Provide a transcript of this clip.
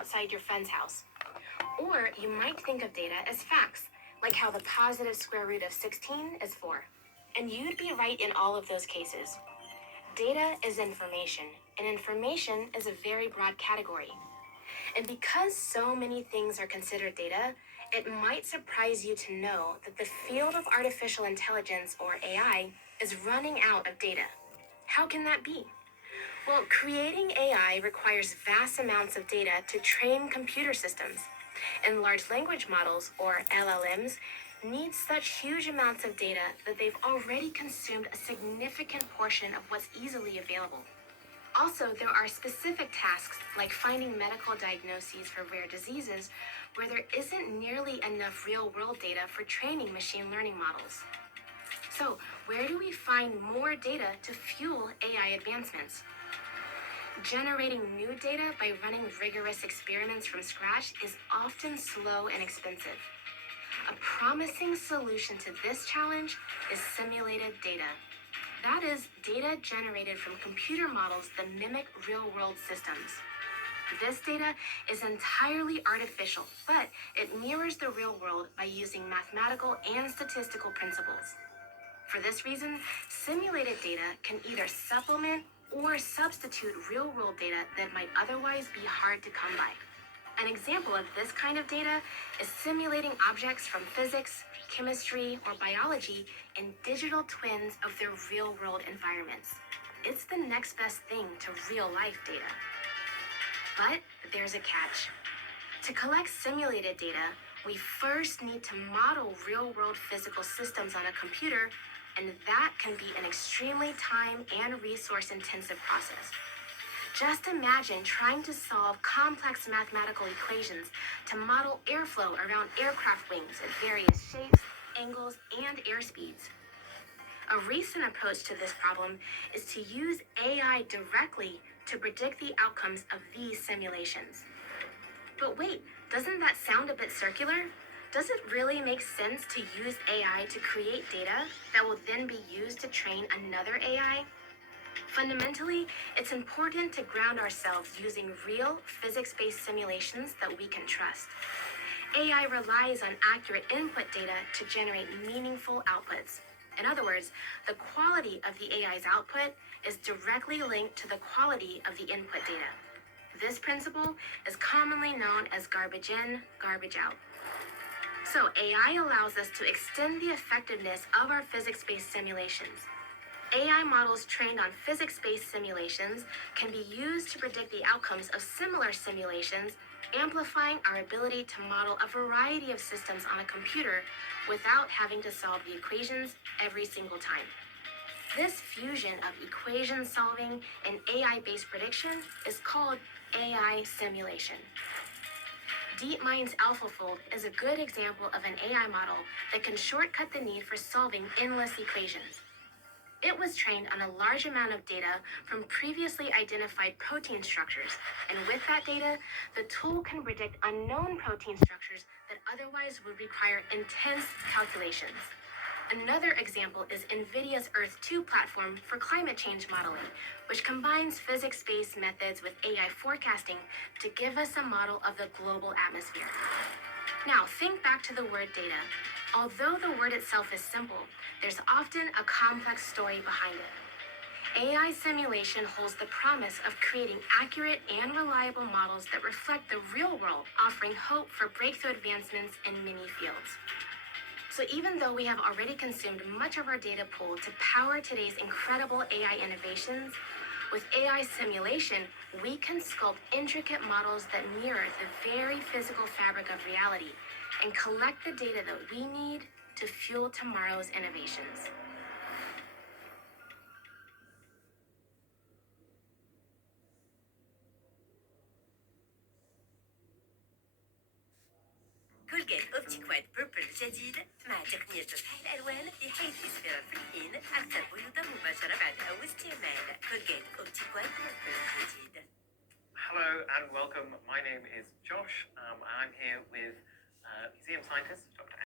outside your friend's house. Or you might think of data as facts, like how the positive square root of 16 is 4. And you'd be right in all of those cases. Data is information, and information is a very broad category. And because so many things are considered data, it might surprise you to know that the field of artificial intelligence, or AI, is running out of data. How can that be? Well, creating AI requires vast amounts of data to train computer systems. And large language models, or LLMs, need such huge amounts of data that they've already consumed a significant portion of what's easily available. Also, there are specific tasks like finding medical diagnoses for rare diseases where there isn't nearly enough real-world data for training machine learning models. So, where do we find more data to fuel AI advancements? Generating new data by running rigorous experiments from scratch is often slow and expensive. A promising solution to this challenge is simulated data. That is, data generated from computer models that mimic real-world systems. This data is entirely artificial, but it mirrors the real world by using mathematical and statistical principles. For this reason, simulated data can either supplement or substitute real-world data that might otherwise be hard to come by. An example of this kind of data is simulating objects from physics, chemistry, or biology in digital twins of their real-world environments. It's the next best thing to real-life data. But there's a catch. To collect simulated data, we first need to model real-world physical systems on a computer, and that can be an extremely time and resource-intensive process. Just imagine trying to solve complex mathematical equations to model airflow around aircraft wings at various shapes, angles, and airspeeds. A recent approach to this problem is to use AI directly to predict the outcomes of these simulations. But wait, doesn't that sound a bit circular? Does it really make sense to use AI to create data that will then be used to train another AI? Fundamentally, it's important to ground ourselves using real physics-based simulations that we can trust. AI relies on accurate input data to generate meaningful outputs. In other words, the quality of the AI's output is directly linked to the quality of the input data. This principle is commonly known as garbage in, garbage out. So AI allows us to extend the effectiveness of our physics-based simulations. AI models trained on physics-based simulations can be used to predict the outcomes of similar simulations, amplifying our ability to model a variety of systems on a computer without having to solve the equations every single time. This fusion of equation solving and AI-based prediction is called AI simulation. DeepMind's AlphaFold is a good example of an AI model that can shortcut the need for solving endless equations. It was trained on a large amount of data from previously identified protein structures, and with that data, the tool can predict unknown protein structures that otherwise would require intense calculations. Another example is NVIDIA's Earth-2 platform for climate change modeling, which combines physics-based methods with AI forecasting to give us a model of the global atmosphere. Now, think back to the word data. Although the word itself is simple, there's often a complex story behind it. AI simulation holds the promise of creating accurate and reliable models that reflect the real world, offering hope for breakthrough advancements in many fields. So even though we have already consumed much of our data pool to power today's incredible AI innovations, with AI simulation, we can sculpt intricate models that mirror the very physical fabric of reality and collect the data that we need to fuel tomorrow's innovations. كولجيت اوبتيك وايت بيربل جديد مع تقنية تصحيح الألوان بحيث يصبح في الحين أكثر بيوضا مباشرة بعد أول استعمال. كولجيت اوبتيك وايت بيربل جديد. Hello and welcome. My name is Josh. I'm here with museum scientist